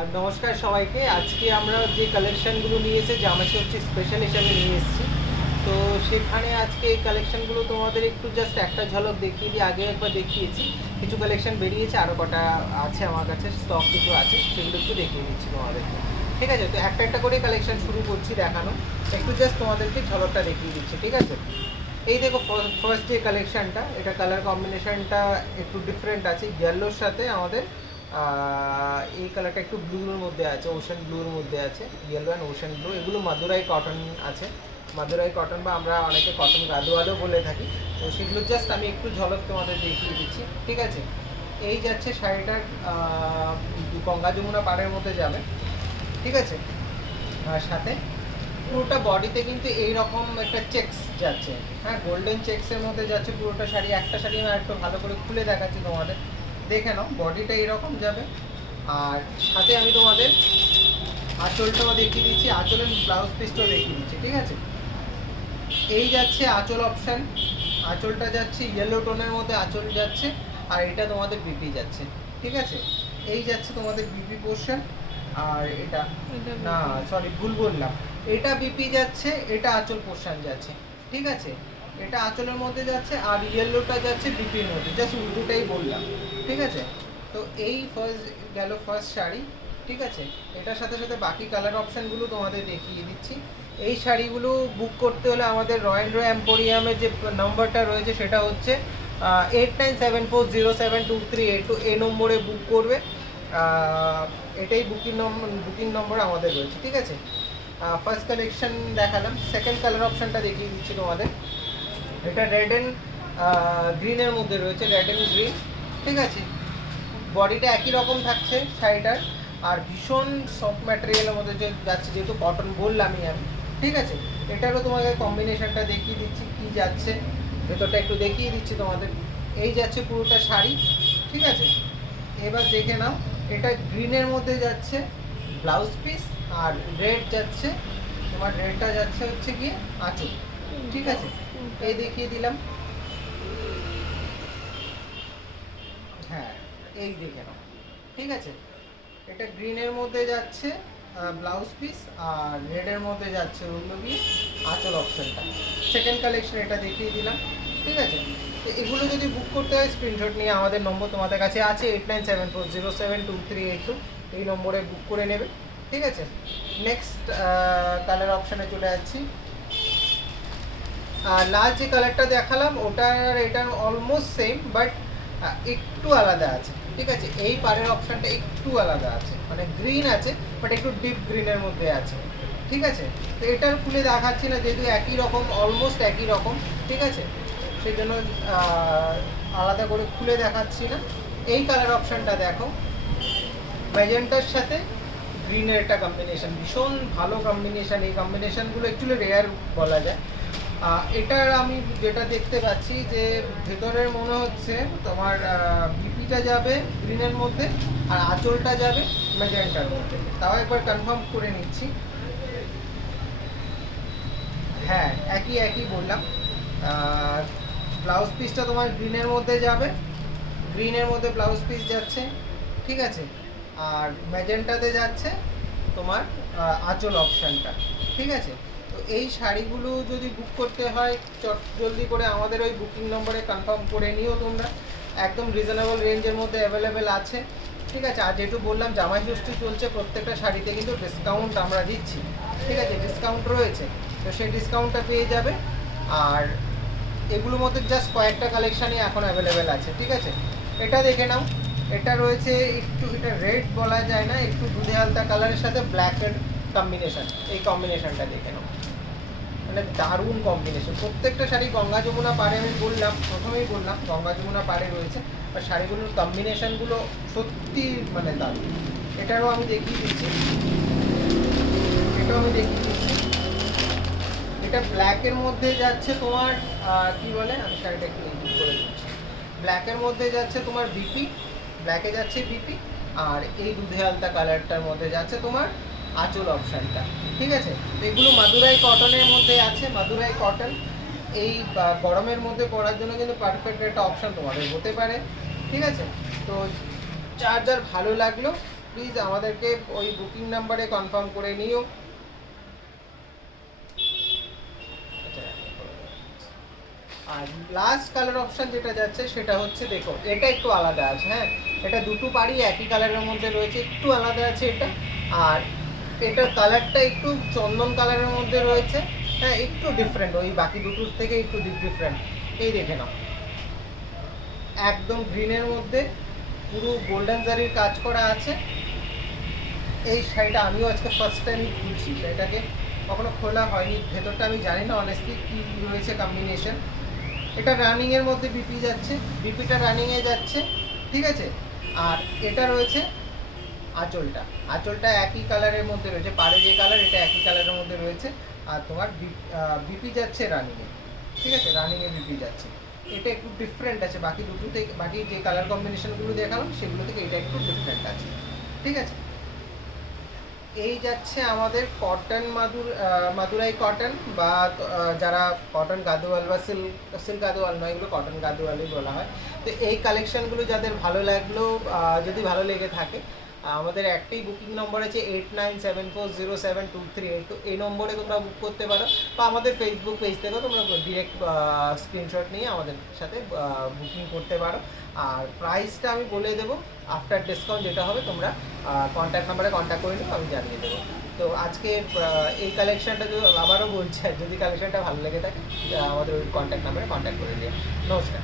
নমস্কার সবাইকে। আজকে আমরা যে কালেকশনগুলো নিয়ে এসেছি জামাটি হচ্ছে স্পেশাল হিসাবে নিয়ে এসেছি। তো সেখানে আজকে এই কালেকশনগুলো তোমাদের একটু জাস্ট একটা ঝলক দেখিয়ে দিই। আগে একবার দেখিয়েছি, কিছু কালেকশন বেরিয়েছে, আরও কটা আছে আমার কাছে, স্টক কিছু আছে, সেগুলো একটু দেখিয়ে দিচ্ছি তোমাদেরকে। ঠিক আছে, তো একটা একটা করে কালেকশন শুরু করছি দেখানো, একটু জাস্ট তোমাদেরকে ঝলকটা দেখিয়ে দিচ্ছি। ঠিক আছে, এই দেখো ফার্স্ট যে কালেকশনটা, এটা কালার কম্বিনেশনটা একটু ডিফারেন্ট আছে, ইয়েলোর সাথে আমাদের এই কালারটা একটু ব্লুর মধ্যে আছে, ওশান ব্লুর মধ্যে আছে, ইয়েলো অ্যান্ড ওশান ব্লু। এগুলো মাদুরাই কটন আছে, মাদুরাই কটন বা আমরা অনেকে কটন গাদোয়ালও বলে থাকি। তো সেগুলো জাস্ট আমি একটু ঝলক তোমাদের দেখিয়ে দিচ্ছি। ঠিক আছে, এই যাচ্ছে শাড়িটার গঙ্গা যমুনা পাড়ের মধ্যে যাবে। ঠিক আছে, আর সাথে পুরোটা বডিতে কিন্তু এইরকম একটা চেকস যাচ্ছে, হ্যাঁ, গোল্ডেন চেকসের মধ্যে যাচ্ছে পুরোটা শাড়ি। একটা শাড়ি আমি একটু ভালো করে খুলে দেখাচ্ছি তোমাদের, দেখে নাও। বডিটা এইরকম যাবে, আর সাথে আমি তোমাদের আঁচলটাও দেখিয়ে দিচ্ছি, আঁচলের ব্লাউজ পিসটাও দেখিয়ে দিচ্ছি। ঠিক আছে, এই যাচ্ছে আঁচল অপশান, আঁচলটা যাচ্ছে ইয়েলো টোনের মধ্যে আঁচল যাচ্ছে, আর এটা তোমাদের বিপি যাচ্ছে। ঠিক আছে, এই যাচ্ছে তোমাদের বিপি পোর্শন, আর এটা না সরি ভুল বললাম, এটা বিপি যাচ্ছে, এটা আঁচল পোর্শন যাচ্ছে। ঠিক আছে, এটা আঁচলের মধ্যে যাচ্ছে, আর ইয়েলোটা যাচ্ছে বিপির মধ্যে, জাস্ট উল্টোটাই বললাম। ঠিক আছে, তো এই ফার্স্ট গেল ফার্স্ট শাড়ি। ঠিক আছে, এটার সাথে সাথে বাকি কালার অপশানগুলো তোমাদের দেখিয়ে দিচ্ছি। এই শাড়িগুলো বুক করতে হলে আমাদের রয়্যাল এম্পোরিয়ামের যে নম্বরটা রয়েছে সেটা হচ্ছে 8974072382, এই নম্বরে বুক করবে। এটাই বুকিং নম্বর আমাদের রয়েছে। ঠিক আছে, ফার্স্ট কালেকশন দেখালাম, সেকেন্ড কালার অপশানটা দেখিয়ে দিচ্ছি তোমাদের। এটা রেড অ্যান্ড গ্রিনের মধ্যে রয়েছে, রেড অ্যান্ড গ্রিন। ঠিক আছে, বডিটা একই রকম থাকছে শাড়িটার, আর ভীষণ সফট ম্যাটেরিয়ালের মধ্যে যে যাচ্ছে, যেহেতু কটন বললামই আমি। ঠিক আছে, এটারও তোমাকে কম্বিনেশনটা দেখিয়ে দিচ্ছি কি যাচ্ছে, ভেতরটা একটু দেখিয়ে দিচ্ছি তোমাদের। এই যাচ্ছে পুরোটা শাড়ি। ঠিক আছে, এবার দেখে নাও, এটা গ্রিনের মধ্যে যাচ্ছে ব্লাউজ পিস, আর রেড যাচ্ছে তোমার, রেডটা যাচ্ছে হচ্ছে গিয়ে আঁচল। ঠিক আছে, এই দেখিয়ে দিলাম। হ্যাঁ, এই দেখে নাও। ঠিক আছে, এটা গ্রিনের মধ্যে যাচ্ছে ব্লাউজ পিস, আর রেডের মধ্যে যাচ্ছে ওগুলো দিয়ে আঁচল অপশনটা। সেকেন্ড কালেকশন এটা দেখিয়ে দিলাম। ঠিক আছে, তো এগুলো যদি বুক করতে হয় স্ক্রিনশট নিয়ে, আমাদের নম্বর তোমাদের কাছে আছে 8974072382, এই নম্বরে বুক করে নেবে। ঠিক আছে, নেক্সট কালার অপশানে চলে যাচ্ছি। লাস্ট যে কালারটা দেখালাম ওটার এটার অলমোস্ট সেম, বাট একটু আলাদা আছে। ঠিক আছে, এই পাড়ের অপশানটা একটু আলাদা আছে, মানে গ্রিন আছে বাট একটু ডিপ গ্রিনের মধ্যে আছে। ঠিক আছে, তো এটার খুলে দেখাচ্ছি না, যেহেতু একই রকম, অলমোস্ট একই রকম। ঠিক আছে, সেই জন্য আলাদা করে খুলে দেখাচ্ছি না। এই কালার অপশানটা দেখো, ম্যাজেন্টার সাথে গ্রিনের একটা কম্বিনেশন, ভীষণ ভালো কম্বিনেশন। এই কম্বিনেশনগুলো অ্যাকচুয়ালি রেয়ার বলা যায়। এটার আমি যেটা দেখতে পাচ্ছি যে ভেতরের মনে হচ্ছে তোমার বিপিটা যাবে গ্রিনের মধ্যে, আর আঁচলটা যাবে ম্যাজেন্টার মধ্যে। তাও একবার কনফার্ম করে নিচ্ছি। হ্যাঁ, একই একই বললাম। ব্লাউজ পিসটা তোমার গ্রিনের মধ্যে যাবে, গ্রিনের মধ্যে ব্লাউজ পিস যাচ্ছে। ঠিক আছে, আর ম্যাজেন্টাতে যাচ্ছে তোমার আঁচল অপশানটা। ঠিক আছে, তো এই শাড়িগুলো যদি বুক করতে হয় চট জলদি করে আমাদের ওই বুকিং নম্বরে কনফার্ম করে নিও তোমরা, একদম রিজনেবল রেঞ্জের মধ্যে অ্যাভেলেবেল আছে। ঠিক আছে, আর যেহেতু বললাম জামাই ষষ্ঠী চলছে, প্রত্যেকটা শাড়িতে কিন্তু ডিসকাউন্ট আমরা দিচ্ছি। ঠিক আছে, ডিসকাউন্ট রয়েছে, তো সেই ডিসকাউন্টটা পেয়ে যাবে। আর এগুলোর মধ্যে জাস্ট কয়েকটা কালেকশানই এখন অ্যাভেলেবেল আছে। ঠিক আছে, এটা দেখে নাও, এটা রয়েছে একটু, এটা রেড বলা যায় না, একটু দুধে আলতা কালারের সাথে ব্ল্যাকের কম্বিনেশন। এই কম্বিনেশনটা দেখে নাও, মানে দারুণ কম্বিনেশন। প্রত্যেকটা শাড়ি গঙ্গা যমুনা পাড়ে, আমি বললাম প্রথমেই বললাম গঙ্গা যমুনা পাড়ে রয়েছে, আর শাড়িগুলোর কম্বিনেশনগুলো সত্যি মানে দারুণ। এটারও আমি দেখিয়ে দিচ্ছি, এটাও আমি দেখিয়ে দিচ্ছি। এটা ব্ল্যাকের মধ্যে যাচ্ছে তোমার কি বলে, আমি শাড়িটা একটু এডিট করে দিচ্ছি। ব্ল্যাকের মধ্যে যাচ্ছে তোমার বিপি, ব্ল্যাকে যাচ্ছে বিপি, আর এই দুধে আলতা কালারটার মধ্যে যাচ্ছে তোমার আঁচল অপশানটা। ঠিক আছে, তো এগুলো মাদুরাই কটনের মধ্যে আছে, মাদুরাই কটন। এই গরমের মধ্যে পরার জন্য কিন্তু পারফেক্ট একটা অপশান তোমাদের হতে পারে। ঠিক আছে, তো যার যার ভালো লাগলো প্লিজ আমাদেরকে ওই বুকিং নাম্বারে কনফার্ম করে নিও। আর লাস্ট কালার অপশন যেটা যাচ্ছে সেটা হচ্ছে, দেখো এটা একটু আলাদা আছে, হ্যাঁ এটা দুটো পাড়ি একই কালারের মধ্যে রয়েছে, একটু আলাদা আছে এটা। আর এটার কালারটা একটু চন্দন কালারের মধ্যে রয়েছে, হ্যাঁ একটু ডিফারেন্ট, ওই বাকি দুটোর থেকে একটু ডিফারেন্ট। এই দেখে নাও, একদম গ্রিনের মধ্যে পুরো গোল্ডেন জারির কাজ করা আছে। এই শাড়িটা আমিও আজকে ফার্স্ট টাইম খুলছি, শাড়িটাকে কখনো খোলা হয়নি, ভেতরটা আমি জানি না অনেস্টলি কী রয়েছে কম্বিনেশন। এটা রানিংয়ের মধ্যে বিপি যাচ্ছে, বিপিটা রানিংয়ে যাচ্ছে, ঠিক আছে। আর এটা রয়েছে আঁচলটা, আঁচলটা একই কালারের মধ্যে রয়েছে, পাড়ে যে কালার এটা একই কালারের মধ্যে রয়েছে। আর তোমার বিপি যাচ্ছে রানিংয়ে, ঠিক আছে, রানিংয়ে বিপি যাচ্ছে। এটা একটু ডিফারেন্ট আছে বাকি দুটো থেকে, বাকি যে কালার কম্বিনেশনগুলো দেখালাম সেগুলো থেকে এটা একটু ডিফারেন্ট আছে, ঠিক আছে। এই যাচ্ছে আমাদের কটন মাদুরাই কটন, বা যারা কটন গাদোয়াল বা সিল্ক গাদোয়াল নয়, এগুলো কটন গাদোয়ালই বলা হয়। তো এই কালেকশনগুলো যাদের ভালো লাগলো, যদি ভালো লেগে থাকে, আমাদের একটাই বুকিং নম্বর আছে 8974072388, তো এই নম্বরে তোমরা বুক করতে পারো, বা আমাদের ফেসবুক পেজ থেকেও তোমরা ডিরেক্ট স্ক্রিনশট নিয়ে আমাদের সাথে বুকিং করতে পারো। আর প্রাইসটা আমি বলে দেবো আফটার ডিসকাউন্ট যেটা হবে, তোমরা কন্ট্যাক্ট নাম্বারে কন্ট্যাক্ট করে নেবো, আমি জানিয়ে দেবো। তো আজকে এই কালেকশানটা আবারও বলছি, যদি কালেকশানটা ভালো লেগে থাকে আমাদের ওই কন্ট্যাক্ট নাম্বারে কন্ট্যাক্ট করে দিও। নমস্কার।